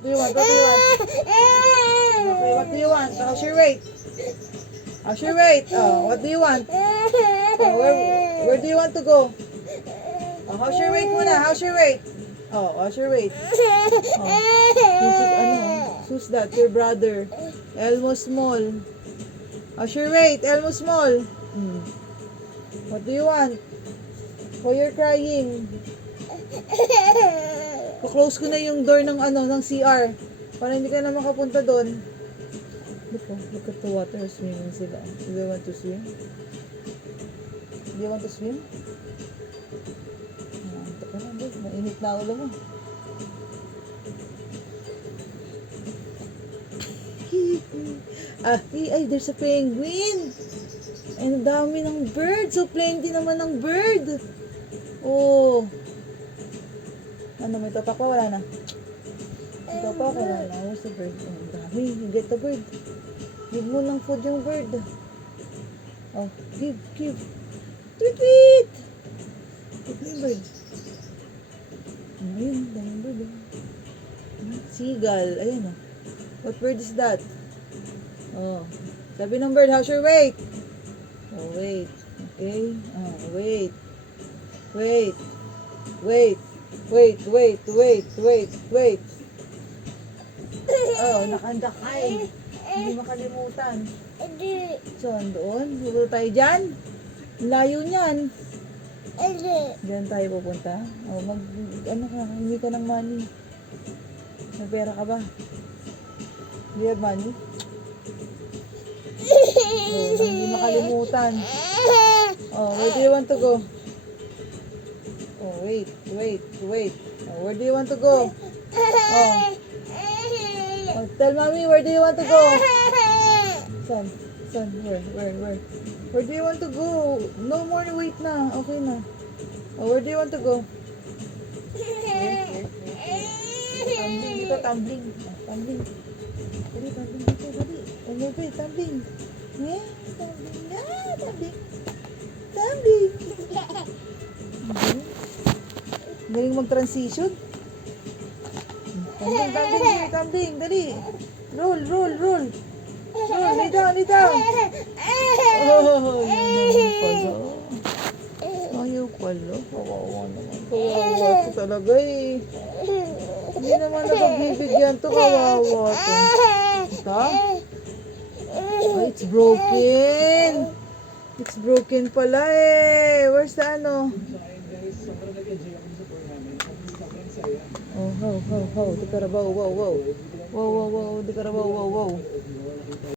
What do you want? What do you want? Okay, what do you want? How's your weight? How's your weight? Oh, what do you want? Oh, where do you want to go? Oh, how's your weight muna? How's your weight? Oh, how's your weight? Oh, who's that? Your brother. Elmo Small. How's your weight? Elmo Small. What do you want? Why you're crying? Close ko na yung door ng ng CR para hindi ka na makapunta doon. Look at the water, swimming sila. Do they want to swim? Do you want to swim? Taka na, babe. Mainit na ulo mo. Ay, there's a penguin. And dami ng bird. So plenty naman ng bird. Oh. Ano, may tapak pa? Wala na. May tapak, wala na. Where's the bird? Oh, dami. You get the bird. Give mo ng food yung bird. Oh, give. Tweet! Give me yung bird. Ayun, daming bird. Seagull. Ayun oh. What bird is that? Oh. Sabi ng bird, how's your weight? Oh, wait. Okay. Oh, wait. Oh, nakandakay. Hindi makalimutan. So, doon. Pupunta tayo dyan. Layo niyan. Diyan tayo pupunta. Oh, hindi ka ng money. May pera ka ba? Do you have money? Oh, hindi makalimutan. Oh, where do you want to go? Oh, wait. Oh, where do you want to go? Oh, tell mommy, where do you want to go? Son, where? Where do you want to go? No more wait na. Okay na. Oh, where do you want to go? Tumbling dito, tumbling. Tumbling. Dali, tumbling dito, dali. Oh, my God, tumbling. Tumbling. Galing mag-transition. Tumbling, dali. Roll. Lay down. Oh, ayaw pala. Kawawa naman. Kawawa to talaga eh. Hindi naman napagbibigyan to. Kawawa to. Ito? Oh, it's broken. It's broken pala eh. Where's the ano? Oh, how. Di ka rabaw, wow. Wow. Di ka rabaw, wow.